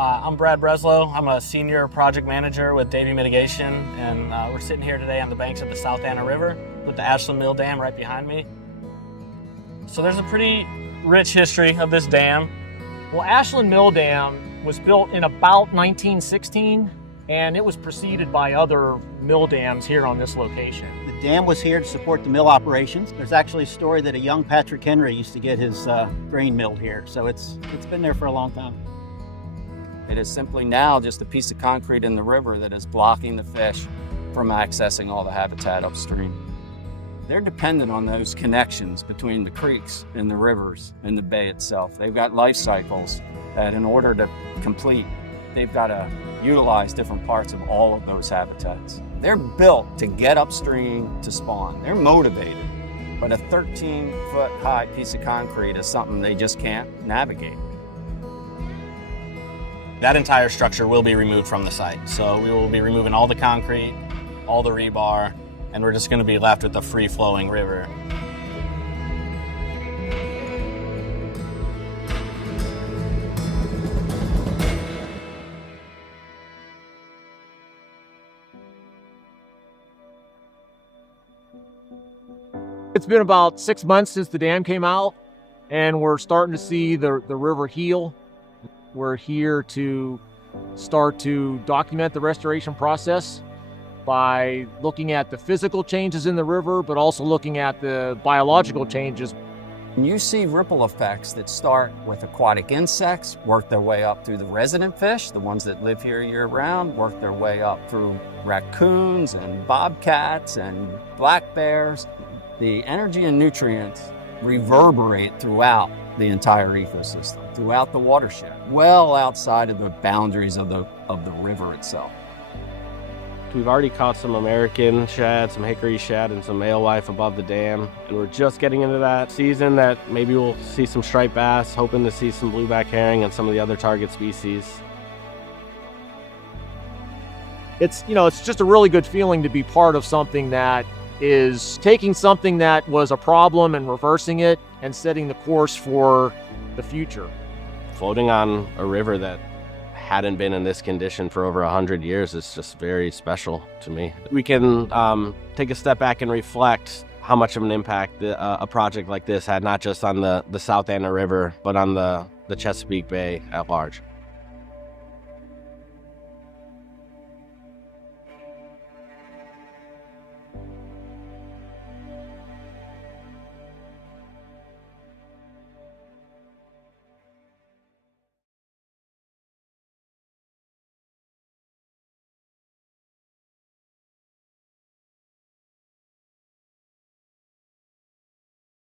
I'm Brad Breslow. I'm a senior project manager with Davie Mitigation, and we're sitting here today on the banks of the South Anna River with the Ashland Mill Dam right behind me. So there's a pretty rich history of this dam. Well, Ashland Mill Dam was built in about 1916, and it was preceded by other mill dams here on this location. The dam was here to support the mill operations. There's actually a story that a young Patrick Henry used to get his grain milled here, so it's been there for a long time. It is simply now just a piece of concrete in the river that is blocking the fish from accessing all the habitat upstream. They're dependent on those connections between the creeks and the rivers and the bay itself. They've got life cycles that in order to complete, they've got to utilize different parts of all of those habitats. They're built to get upstream to spawn. They're motivated, but a 13-foot high piece of concrete is something they just can't navigate. That entire structure will be removed from the site. So we will be removing all the concrete, all the rebar, and we're just going to be left with the free-flowing river. It's been about 6 months since the dam came out, and we're starting to see the river heal. We're here to start to document the restoration process by looking at the physical changes in the river, but also looking at the biological changes. You see ripple effects that start with aquatic insects, work their way up through the resident fish, the ones that live here year-round, work their way up through raccoons and bobcats and black bears. The energy and nutrients reverberate throughout the entire ecosystem, throughout the watershed, well outside of the boundaries of the river itself. We've already caught some American shad, some hickory shad, and some alewife above the dam, and we're just getting into that season that maybe we'll see some striped bass, hoping to see some blueback herring and some of the other target species. It's just a really good feeling to be part of something that is taking something that was a problem and reversing it and setting the course for the future. Floating on a river that hadn't been in this condition for over 100 years is just very special to me. We can take a step back and reflect how much of an impact a project like this had, not just on the South Anna River, but on the Chesapeake Bay at large.